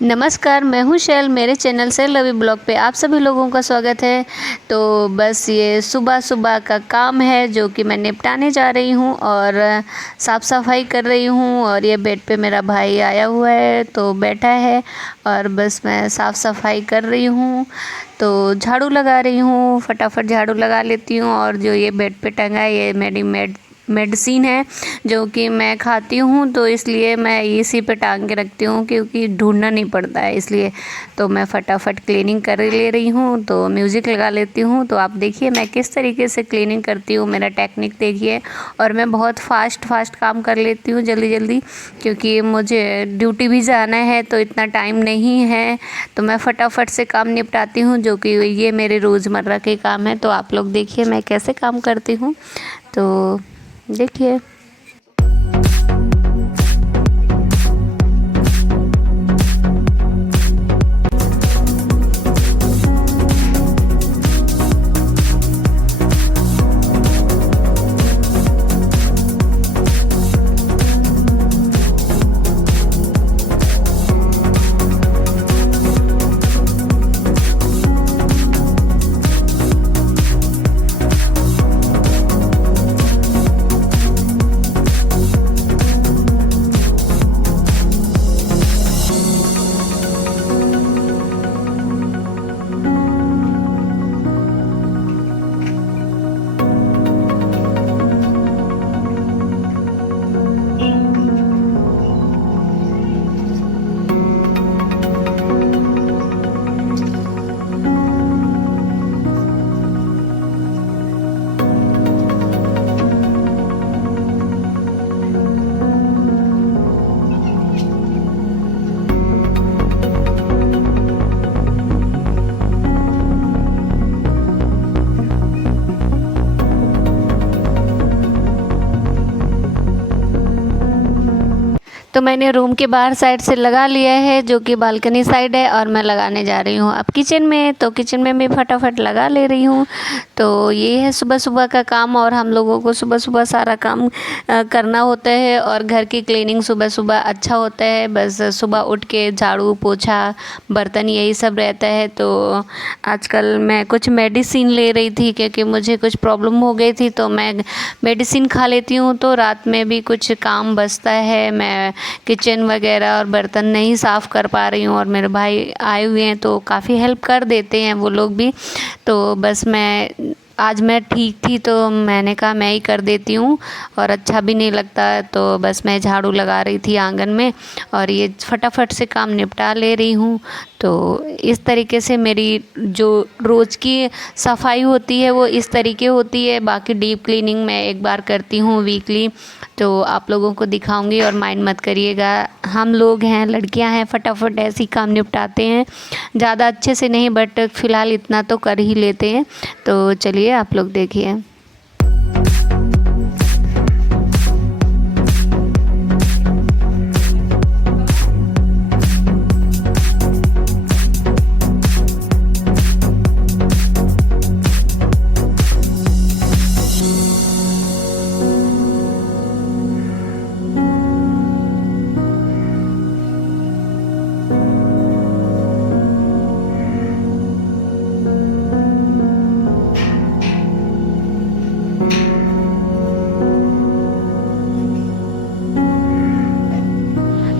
नमस्कार, मैं हूँ शैल। मेरे चैनल से लवी ब्लॉग पे आप सभी लोगों का स्वागत है। तो बस ये सुबह-सुबह का काम है जो कि मैं निपटाने जा रही हूँ और साफ़ सफाई कर रही हूँ। और ये बेड पे मेरा भाई आया हुआ है तो बैठा है और बस मैं साफ़ सफाई कर रही हूँ। तो झाड़ू लगा रही हूँ, फटाफट झाड़ू लगा लेती हूँ। और जो ये बेड पे टंगा है ये मेरी मेडिसिन है जो कि मैं खाती हूँ, तो इसलिए मैं इसी पे टांग के रखती हूँ क्योंकि ढूंढना नहीं पड़ता है इसलिए। तो मैं फटाफट क्लीनिंग कर ले रही हूँ, तो म्यूज़िक लगा लेती हूँ। तो आप देखिए मैं किस तरीके से क्लीनिंग करती हूँ, मेरा टेक्निक देखिए। और मैं बहुत फास्ट काम कर लेती हूँ जल्दी जल्दी, क्योंकि मुझे ड्यूटी भी जाना है तो इतना टाइम नहीं है। तो मैं फटाफट से काम निपटाती हूँ जो कि ये मेरे रोज़मर्रा के काम है। तो आप लोग देखिए मैं कैसे काम करती हूँ, तो देखिए। तो मैंने रूम के बाहर साइड से लगा लिया है जो कि बालकनी साइड है, और मैं लगाने जा रही हूँ अब किचन में। तो किचन में भी फटाफट लगा ले रही हूँ। तो ये है सुबह सुबह का काम, और हम लोगों को सुबह सुबह सारा काम करना होता है। और घर की क्लीनिंग सुबह सुबह अच्छा होता है। बस सुबह उठ के झाड़ू पोछा बर्तन यही सब रहता है। तो आजकल मैं कुछ मेडिसिन ले रही थी क्योंकि मुझे कुछ प्रॉब्लम हो गई थी, तो मैं मेडिसिन खा लेती हूँ तो रात में भी कुछ काम बचता है। मैं किचन वगैरह और बर्तन नहीं साफ़ कर पा रही हूँ, और मेरे भाई आए हुए हैं तो काफ़ी हेल्प कर देते हैं वो लोग भी। तो बस आज मैं ठीक थी तो मैंने कहा मैं ही कर देती हूँ, और अच्छा भी नहीं लगता है। तो बस मैं झाड़ू लगा रही थी आंगन में, और ये फटाफट से काम निपटा ले रही हूँ। तो इस तरीके से मेरी जो रोज़ की सफाई होती है वो इस तरीके होती है। बाकी डीप क्लीनिंग मैं एक बार करती हूँ वीकली, तो आप लोगों को दिखाऊंगी। और माइंड मत करिएगा, हम लोग हैं, लड़कियां हैं, फटाफट ऐसे ही काम निपटाते हैं। ज़्यादा अच्छे से नहीं बट फ़िलहाल इतना तो कर ही लेते हैं। तो चलिए आप लोग देखिए।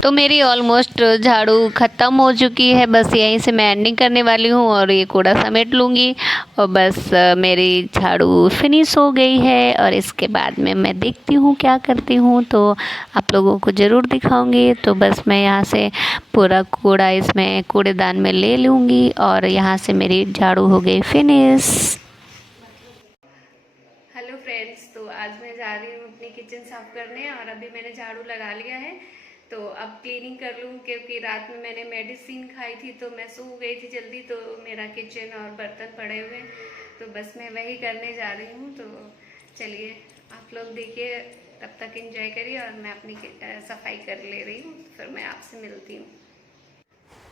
तो मेरी ऑलमोस्ट झाड़ू ख़त्म हो चुकी है। बस यहीं से मैं एंडिंग करने वाली हूँ और ये कूड़ा समेट लूँगी, और बस मेरी झाड़ू फिनिश हो गई है। और इसके बाद में मैं देखती हूँ क्या करती हूँ, तो आप लोगों को ज़रूर दिखाऊंगी। तो बस मैं यहाँ से पूरा कूड़ा इसमें कूड़ेदान में ले लूँगी, और यहाँ से मेरी झाड़ू हो गई फिनिश। हेलो फ्रेंड्स, तो आज मैं जा रही हूँ अपनी किचन साफ़ करने, और अभी मैंने झाड़ू लगा लिया है। तो अब क्लीनिंग कर लूँ क्योंकि रात में मैंने मेडिसिन खाई थी तो मैं सो गई थी जल्दी, तो मेरा किचन और बर्तन पड़े हुए हैं। तो बस मैं वही करने जा रही हूँ। तो चलिए आप लोग देखिए, तब तक एंजॉय करिए, और मैं अपनी सफाई कर ले रही हूँ, फिर मैं आपसे मिलती हूँ।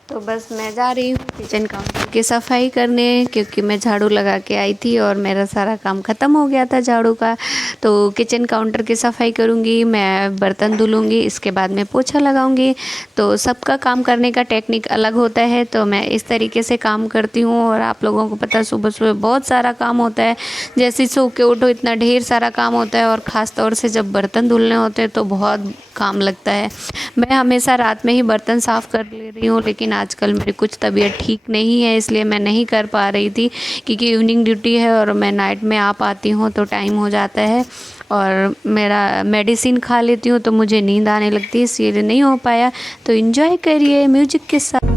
तो बस मैं जा रही हूँ किचन काउंटर की सफाई करने, क्योंकि मैं झाड़ू लगा के आई थी और मेरा सारा काम ख़त्म हो गया था झाड़ू का। तो किचन काउंटर की सफाई करूँगी, मैं बर्तन धुलूँगी, इसके बाद मैं पोछा लगाऊँगी। तो सबका काम करने का टेक्निक अलग होता है, तो मैं इस तरीके से काम करती हूँ। और आप लोगों को पता है सुबह सुबह बहुत सारा काम होता है, जैसे ही सो के उठो इतना ढेर सारा काम होता है, और ख़ास तौर से जब बर्तन धुलने होते हैं तो बहुत काम लगता है। मैं हमेशा रात में ही बर्तन साफ़ कर ले रही हूँ, लेकिन आजकल मेरी कुछ तबीयत ठीक नहीं है, इसलिए मैं नहीं कर पा रही थी, क्योंकि इवनिंग ड्यूटी है और मैं नाइट में आ पाती हूँ तो टाइम हो जाता है, और मेरा मेडिसिन खा लेती हूँ तो मुझे नींद आने लगती है, इसलिए नहीं हो पाया। तो एंजॉय करिए म्यूजिक के साथ।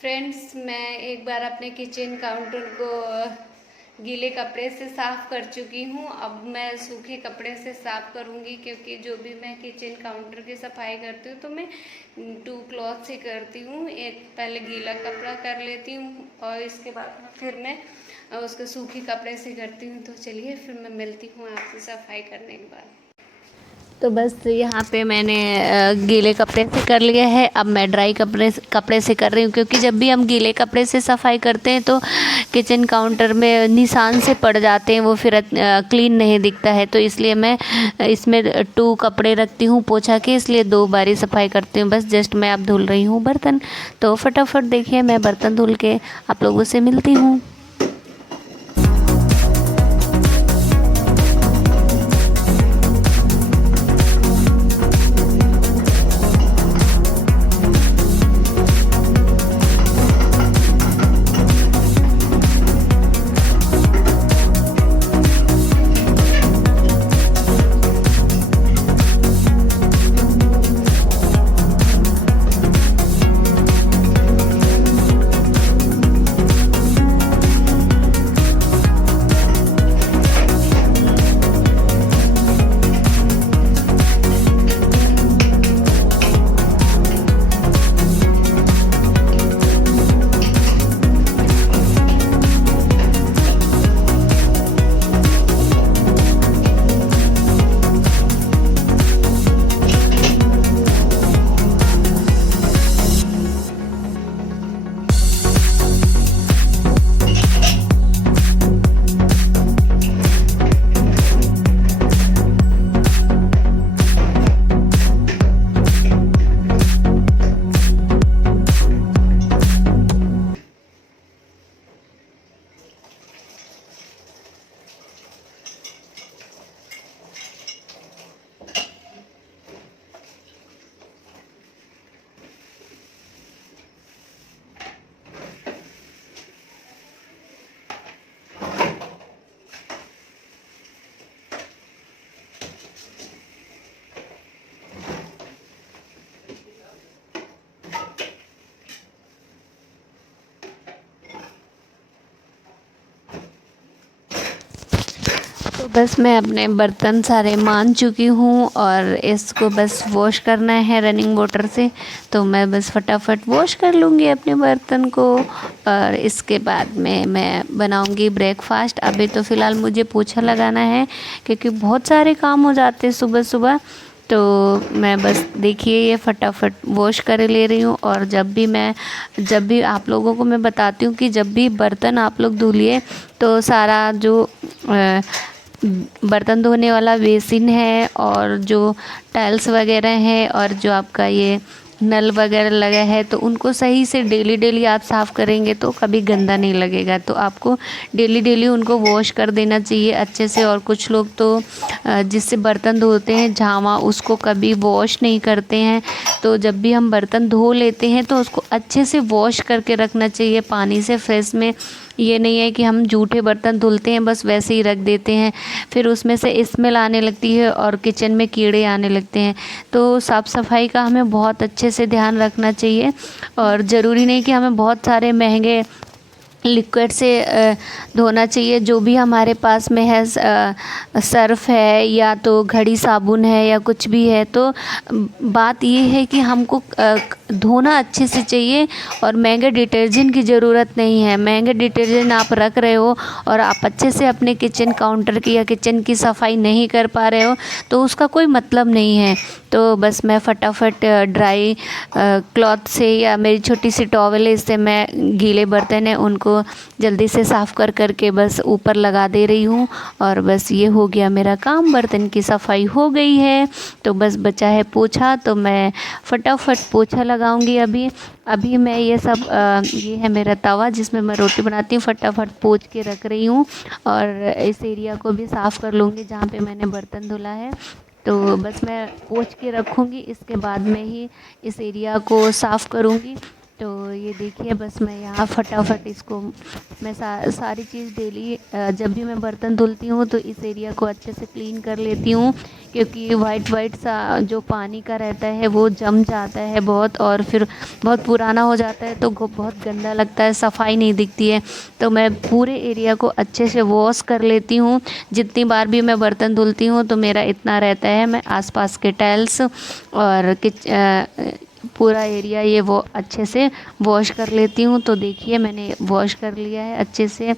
फ्रेंड्स, मैं एक बार अपने किचन काउंटर को गीले कपड़े से साफ़ कर चुकी हूँ। अब मैं सूखे कपड़े से साफ़ करूँगी, क्योंकि जो भी मैं किचन काउंटर की सफाई करती हूँ तो मैं 2 क्लॉथ से करती हूँ। एक पहले गीला कपड़ा कर लेती हूँ और इसके बाद फिर मैं उसको सूखे कपड़े से करती हूँ। तो चलिए फिर मैं मिलती हूँ आपसे सफाई करने के बाद। तो बस यहाँ पे मैंने गीले कपड़े से कर लिया है, अब मैं ड्राई कपड़े से कर रही हूँ, क्योंकि जब भी हम गीले कपड़े से सफाई करते हैं तो किचन काउंटर में निशान से पड़ जाते हैं, वो फिर क्लीन नहीं दिखता है। तो इसलिए मैं इसमें 2 कपड़े रखती हूँ पोछा के, इसलिए 2 बारी सफाई करती हूँ। बस जस्ट मैं अब धुल रही हूँ बर्तन, तो फटाफट देखिए मैं बर्तन धुल के आप लोगों से मिलती हूँ। बस मैं अपने बर्तन सारे मान चुकी हूँ और इसको बस वॉश करना है रनिंग वाटर से। तो मैं बस फटाफट वॉश कर लूँगी अपने बर्तन को और इसके बाद में मैं बनाऊँगी ब्रेकफास्ट। अभी तो फ़िलहाल मुझे पोछा लगाना है क्योंकि बहुत सारे काम हो जाते हैं सुबह सुबह। तो मैं बस देखिए ये फटाफट वॉश कर ले रही हूँ। और जब भी आप लोगों को मैं बताती हूँ कि जब भी बर्तन आप लोग धुलिए तो सारा जो बर्तन धोने वाला बेसिन है और जो टाइल्स वगैरह है और जो आपका ये नल वगैरह लगा है तो उनको सही से डेली डेली आप साफ़ करेंगे तो कभी गंदा नहीं लगेगा। तो आपको डेली डेली उनको वॉश कर देना चाहिए अच्छे से। और कुछ लोग तो जिससे बर्तन धोते हैं झावा उसको कभी वॉश नहीं करते हैं। तो जब भी हम बर्तन धो लेते हैं तो उसको अच्छे से वॉश करके रखना चाहिए पानी से फ्रेश में। ये नहीं है कि हम जूठे बर्तन धुलते हैं बस वैसे ही रख देते हैं, फिर उसमें से स्मेल आने लगती है और किचन में कीड़े आने लगते हैं। तो साफ़ सफाई का हमें बहुत अच्छे से ध्यान रखना चाहिए। और ज़रूरी नहीं कि हमें बहुत सारे महंगे लिक्विड से धोना चाहिए। जो भी हमारे पास में है सर्फ़ है या तो घड़ी साबुन है या कुछ भी है, तो बात ये है कि हमको धोना अच्छे से चाहिए। और महंगे डिटर्जेंट की ज़रूरत नहीं है। महंगे डिटर्जेंट आप रख रहे हो और आप अच्छे से अपने किचन काउंटर की या किचन की सफाई नहीं कर पा रहे हो तो उसका कोई मतलब नहीं है। तो बस मैं फटाफट ड्राई क्लॉथ से या मेरी छोटी सी टॉवल है इससे मैं गीले बर्तन हैं उनको जल्दी से साफ़ कर के बस ऊपर लगा दे रही हूँ। और बस ये हो गया मेरा काम, बर्तन की सफाई हो गई है। तो बस बचा है पोछा, तो मैं फटाफट पोछा लगाऊंगी। अभी मैं ये सब ये है मेरा तवा जिसमें मैं रोटी बनाती हूँ, फटाफट पोंछ के रख रही हूँ। और इस एरिया को भी साफ़ कर लूँगी जहाँ पे मैंने बर्तन धुला है। तो बस मैं पोंछ के रखूँगी, इसके बाद में ही इस एरिया को साफ़ करूँगी। तो ये देखिए बस मैं यहाँ फटाफट इसको मैं सारी चीज़ डेली जब भी मैं बर्तन धुलती हूँ तो इस एरिया को अच्छे से क्लीन कर लेती हूँ। क्योंकि वाइट सा जो पानी का रहता है वो जम जाता है बहुत और फिर बहुत पुराना हो जाता है तो बहुत गंदा लगता है, सफाई नहीं दिखती है। तो मैं पूरे एरिया को अच्छे से वॉश कर लेती हूँ। जितनी बार भी मैं बर्तन धुलती हूँ तो मेरा इतना रहता है, मैं आसपास के टाइल्स और पूरा एरिया ये वो अच्छे से वॉश कर लेती हूँ। तो देखिए मैंने वॉश कर लिया है अच्छे से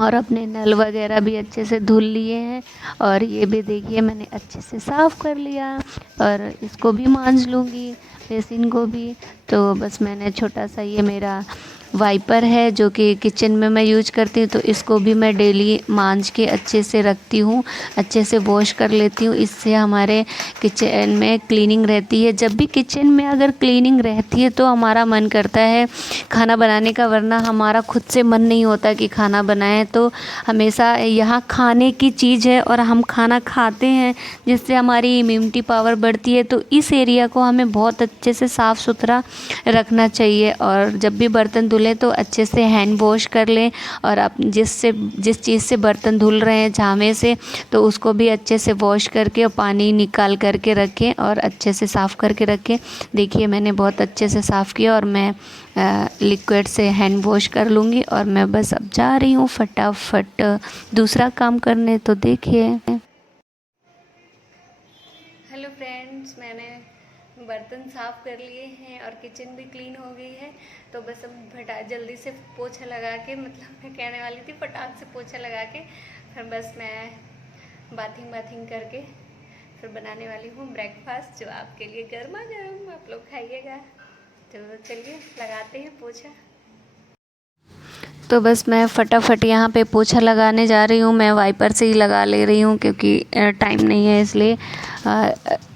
और अपने नल वगैरह भी अच्छे से धुल लिए हैं। और ये भी देखिए मैंने अच्छे से साफ़ कर लिया और इसको भी मांज लूँगी बेसिन को भी। तो बस मैंने छोटा सा ये मेरा वाइपर है जो कि किचन में मैं यूज करती हूँ, तो इसको भी मैं डेली मांज के अच्छे से रखती हूँ, अच्छे से वॉश कर लेती हूँ। इससे हमारे किचन में क्लीनिंग रहती है। जब भी किचन में अगर क्लीनिंग रहती है तो हमारा मन करता है खाना बनाने का, वरना हमारा खुद से मन नहीं होता कि खाना बनाएं। तो हमेशा यहाँ खाने की चीज़ है और हम खाना खाते हैं जिससे हमारी इम्यूनिटी पावर बढ़ती है। तो इस एरिया को हमें बहुत अच्छे से साफ़ सुथरा रखना चाहिए। और जब भी बर्तन धुलें तो अच्छे से हैंड वॉश कर लें। और आप जिस चीज़ से बर्तन धुल रहे हैं झामे से, तो उसको भी अच्छे से वॉश करके और पानी निकाल करके रखें और अच्छे से साफ़ करके रखें। देखिए मैंने बहुत अच्छे से साफ़ किया और मैं लिक्विड से हैंड वॉश कर लूँगी। और मैं बस अब जा रही हूँ फटाफट दूसरा काम करने। तो देखिए हेलो फ्रेंड्स, मैंने बर्तन साफ़ कर लिए हैं और किचन भी क्लीन हो गई है। तो बस अब जल्दी से पोछा लगा के, मतलब मैं कहने वाली थी फटाक से पोछा लगा के फिर बस मैं बाथिंग करके फिर बनाने वाली हूँ ब्रेकफास्ट, जो आपके लिए गर्मा गर्म आप लोग खाइएगा। तो चलिए लगाते हैं पोछा। तो बस मैं फटाफट यहाँ पे पोछा लगाने जा रही हूँ। मैं वाइपर से ही लगा ले रही हूँ क्योंकि टाइम नहीं है, इसलिए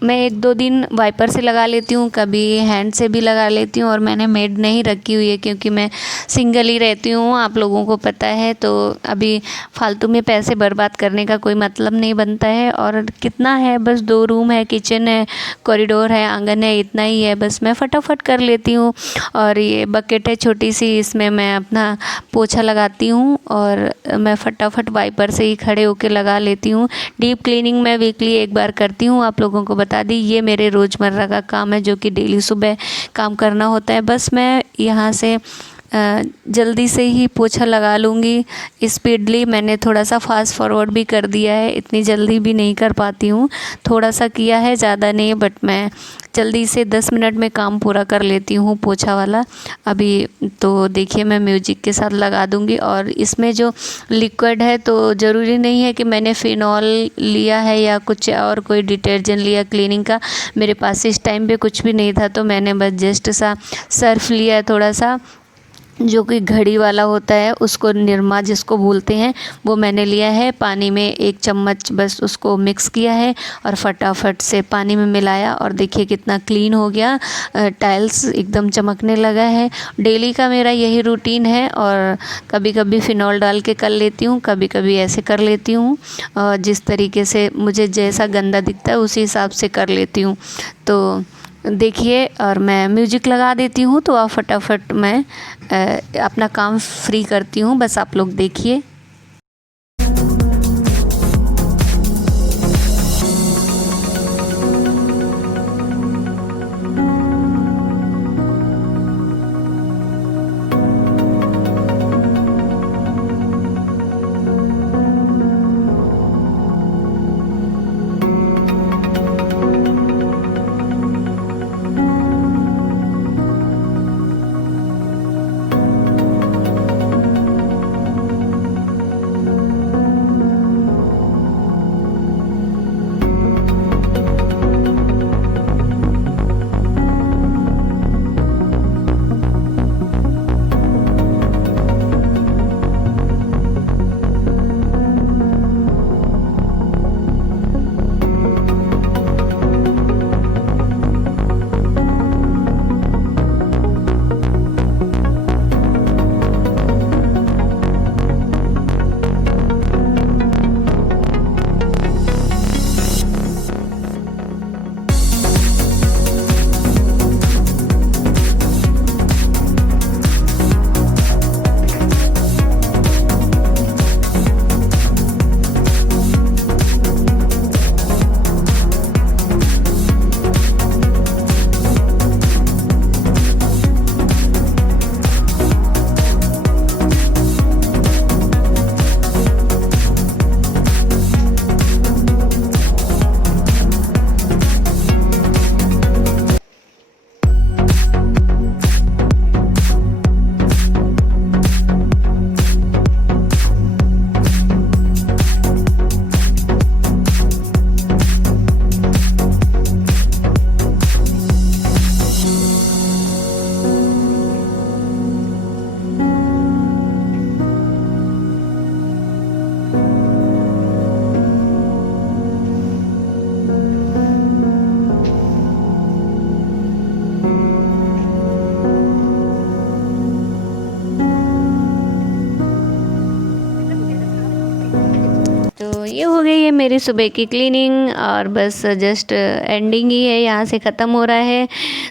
मैं 1-2 दिन वाइपर से लगा लेती हूँ, कभी हैंड से भी लगा लेती हूँ। और मैंने मेड नहीं रखी हुई है क्योंकि मैं सिंगल ही रहती हूँ, आप लोगों को पता है। तो अभी फालतू में पैसे बर्बाद करने का कोई मतलब नहीं बनता है। और कितना है, बस 2 रूम है, किचन है, कॉरिडोर है, आंगन है, इतना ही है। बस मैं फटाफट कर लेती हूँ। और ये बकेट है छोटी सी, इसमें मैं अपना पोछा लगाती हूँ और मैं फटाफट वाइपर से ही खड़े होकर लगा लेती हूँ। डीप क्लीनिंग मैं वीकली 1 बार करती हूँ, आप लोगों को बता दी। ये मेरे रोज़मर्रा का काम है जो कि डेली सुबह काम करना होता है। बस मैं यहाँ से जल्दी से ही पोछा लगा लूँगी। स्पीडली मैंने थोड़ा सा फास्ट फॉरवर्ड भी कर दिया है, इतनी जल्दी भी नहीं कर पाती हूँ, थोड़ा सा किया है, ज़्यादा नहीं, बट मैं जल्दी से 10 मिनट में काम पूरा कर लेती हूँ पोछा वाला। अभी तो देखिए मैं म्यूजिक के साथ लगा दूँगी। और इसमें जो लिक्विड है तो ज़रूरी नहीं है कि मैंने फ़िनॉल लिया है या कुछ और कोई डिटर्जेंट लिया क्लीनिंग का। मेरे पास इस टाइम पे कुछ भी नहीं था, तो मैंने बस जस्ट सा सर्फ लिया है थोड़ा सा, जो कि घड़ी वाला होता है, उसको निरमा जिसको बोलते हैं, वो मैंने लिया है। पानी में 1 चम्मच बस उसको मिक्स किया है और फटाफट से पानी में मिलाया, और देखिए कितना क्लीन हो गया, टाइल्स एकदम चमकने लगा है। डेली का मेरा यही रूटीन है, और कभी कभी फ़िनॉल डाल के कर लेती हूँ, कभी कभी ऐसे कर लेती हूँ, और जिस तरीके से मुझे जैसा गंदा दिखता है उसी हिसाब से कर लेती हूँ। तो देखिए, और मैं म्यूजिक लगा देती हूँ, तो आप फटाफट मैं अपना काम फ्री करती हूँ, बस आप लोग देखिए। तो ये हो गई है मेरी सुबह की क्लीनिंग, और बस जस्ट एंडिंग ही है, यहाँ से ख़त्म हो रहा है।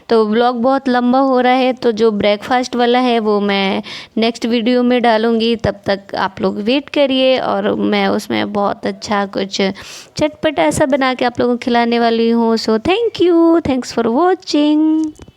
तो व्लॉग बहुत लंबा हो रहा है, तो जो ब्रेकफास्ट वाला है वो मैं नेक्स्ट वीडियो में डालूँगी, तब तक आप लोग वेट करिए। और मैं उसमें बहुत अच्छा कुछ चटपटा ऐसा बना के आप लोगों को खिलाने वाली हूँ। So thanks for watching.